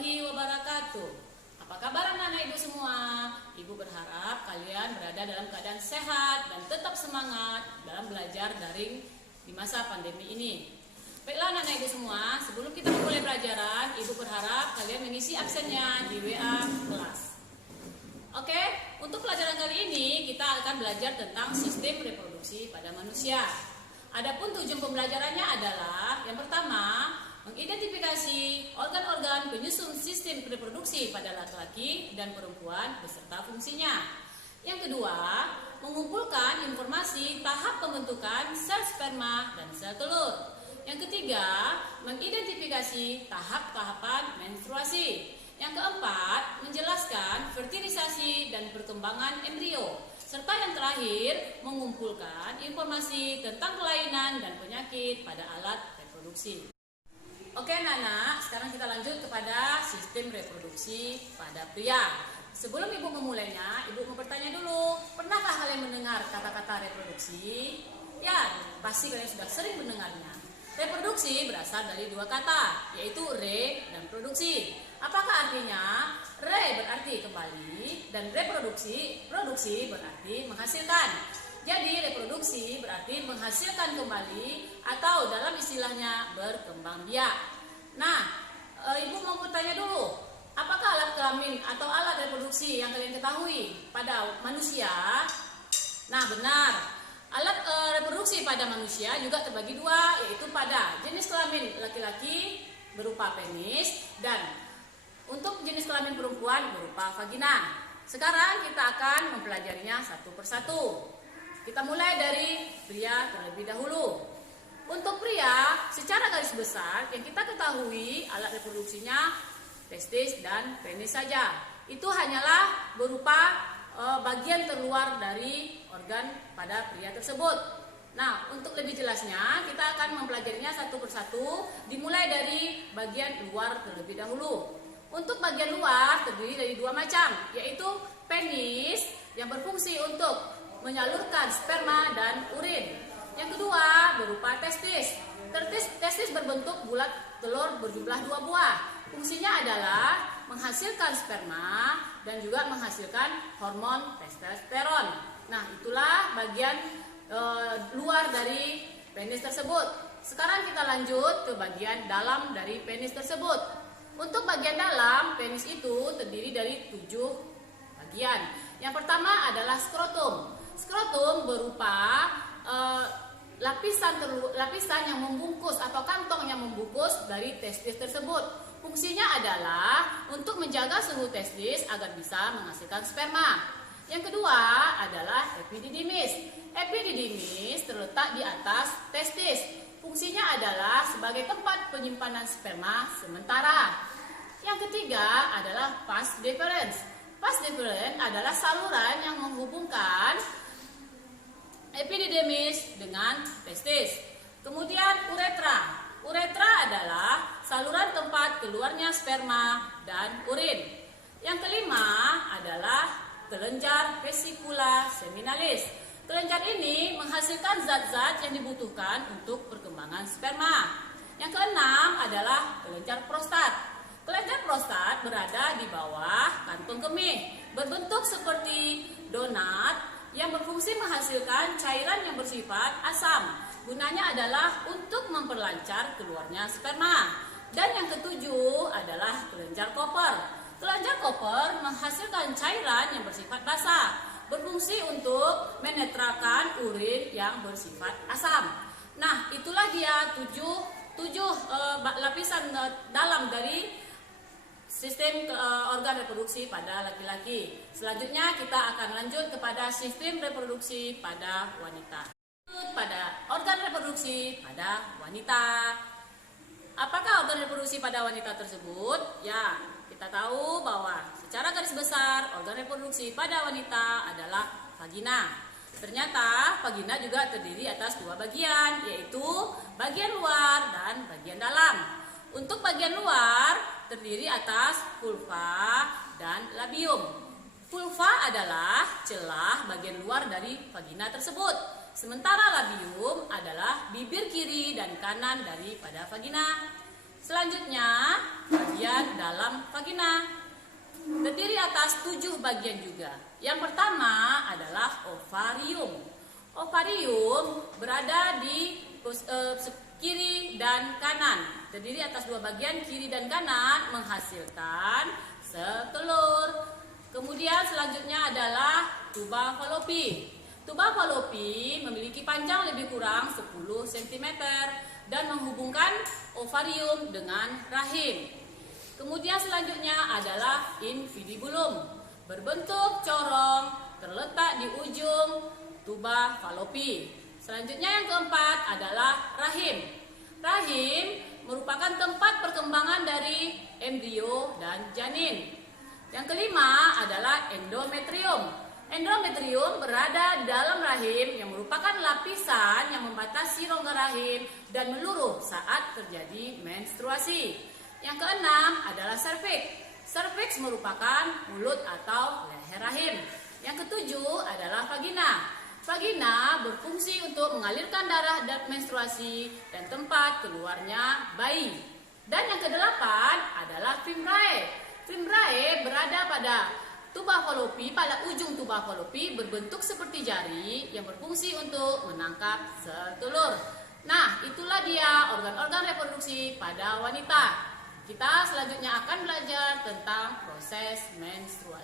warahmatullahi wabarakatuh. Apa kabar anak-anak ibu semua? Ibu berharap kalian berada dalam keadaan sehat dan tetap semangat dalam belajar daring di masa pandemi ini. Baiklah anak-anak ibu semua, sebelum kita memulai pelajaran, ibu berharap kalian mengisi absennya di WA kelas. Oke, untuk pelajaran kali ini kita akan belajar tentang sistem reproduksi pada manusia. Adapun tujuan pembelajarannya adalah yang pertama, mengidentifikasi organ-organ penyusun sistem reproduksi pada laki-laki dan perempuan beserta fungsinya. Yang kedua, mengumpulkan informasi tahap pembentukan sel sperma dan sel telur. Yang ketiga, mengidentifikasi tahap-tahapan menstruasi. Yang keempat, menjelaskan fertilisasi dan perkembangan embrio. Serta yang terakhir, mengumpulkan informasi tentang kelainan dan penyakit pada alat reproduksi. Oke anak-anak, sekarang kita lanjut kepada sistem reproduksi pada pria. Sebelum ibu memulainya, ibu mau bertanya dulu, pernahkah kalian mendengar kata-kata reproduksi? Ya, pasti kalian sudah sering mendengarnya. Reproduksi berasal dari dua kata, yaitu re dan produksi. Apakah artinya? Re berarti kembali dan reproduksi, produksi berarti menghasilkan. Jadi reproduksi berarti menghasilkan kembali atau dalam istilahnya berkembang biak. Nah, ibu mau bertanya dulu, apakah alat kelamin atau alat reproduksi yang kalian ketahui pada manusia? Nah, benar. Alat reproduksi pada manusia juga terbagi dua, yaitu pada jenis kelamin laki-laki berupa penis dan untuk jenis kelamin perempuan berupa vagina. Sekarang kita akan mempelajarinya satu persatu. Kita mulai dari pria terlebih dahulu. Untuk pria, secara garis besar yang kita ketahui alat reproduksinya testis dan penis saja. Itu hanyalah berupa bagian terluar dari organ pada pria tersebut. Nah, untuk lebih jelasnya kita akan mempelajarinya satu persatu, dimulai dari bagian luar terlebih dahulu. Untuk bagian luar terdiri dari dua macam, yaitu penis yang berfungsi untuk menyalurkan sperma dan urin. Yang kedua berupa testis. Testis berbentuk bulat telur berjumlah 2 buah. Fungsinya adalah menghasilkan sperma dan juga menghasilkan hormon testosteron. Nah, itulah bagian luar dari penis tersebut. Sekarang kita lanjut ke bagian dalam dari penis tersebut. Untuk bagian dalam penis itu terdiri dari 7 bagian. Yang pertama adalah skrotum. Skrotum berupa lapisan yang membungkus atau kantong yang membungkus dari testis tersebut. Fungsinya adalah untuk menjaga suhu testis agar bisa menghasilkan sperma. Yang kedua adalah epididymis. Epididymis terletak di atas testis. Fungsinya adalah sebagai tempat penyimpanan sperma sementara. Yang ketiga adalah vas deferens. Vas deferens adalah saluran yang menghubungkan epididymis dengan testis. Kemudian uretra. Uretra adalah saluran tempat keluarnya sperma dan urin. Yang kelima adalah kelenjar vesicula seminalis. Kelenjar ini menghasilkan zat-zat yang dibutuhkan untuk perkembangan sperma. Yang keenam adalah kelenjar prostat. Kelenjar prostat berada di bawah kantung kemih, berbentuk seperti donat yang berfungsi menghasilkan cairan yang bersifat asam. Gunanya adalah untuk memperlancar keluarnya sperma. Dan yang ketujuh adalah kelenjar koper. Kelenjar koper menghasilkan cairan yang bersifat basah, berfungsi untuk menetralkan urin yang bersifat asam. Nah, itulah dia tujuh lapisan dalam dari sistem organ reproduksi pada laki-laki. Selanjutnya kita akan lanjut kepada sistem reproduksi pada wanita. Pada organ reproduksi pada wanita. Apakah organ reproduksi pada wanita tersebut? Ya, kita tahu bahwa secara garis besar organ reproduksi pada wanita adalah vagina. Ternyata vagina juga terdiri atas 2 bagian, yaitu bagian luar dan bagian dalam. Untuk bagian luar terdiri atas vulva dan labium. Vulva adalah celah bagian luar dari vagina tersebut. Sementara labium adalah bibir kiri dan kanan daripada vagina. Selanjutnya, bagian dalam vagina. Terdiri atas 7 bagian juga. Yang pertama adalah ovarium. Ovarium berada di kiri dan kanan. Terdiri atas 2 bagian, kiri dan kanan, menghasilkan setelur. Kemudian selanjutnya adalah tuba Fallopi. Tuba Fallopi memiliki panjang lebih kurang 10 cm dan menghubungkan ovarium dengan rahim. Kemudian selanjutnya adalah infundibulum, berbentuk corong, terletak di ujung tuba Fallopi. Selanjutnya yang keempat adalah rahim. Rahim merupakan tempat perkembangan dari embrio dan janin. Yang kelima adalah endometrium. Endometrium berada dalam rahim yang merupakan lapisan yang membatasi rongga rahim dan meluruh saat terjadi menstruasi. Yang keenam adalah serviks. Serviks merupakan mulut atau leher rahim. Yang ketujuh adalah vagina. Vagina berfungsi untuk mengalirkan darah dan menstruasi dan tempat keluarnya bayi. Dan yang kedelapan adalah fimrae. Fimrae berada pada tuba Fallopi, pada ujung tuba Fallopi, berbentuk seperti jari yang berfungsi untuk menangkap setelur. Nah, itulah dia organ-organ reproduksi pada wanita. Kita selanjutnya akan belajar tentang proses menstruasi.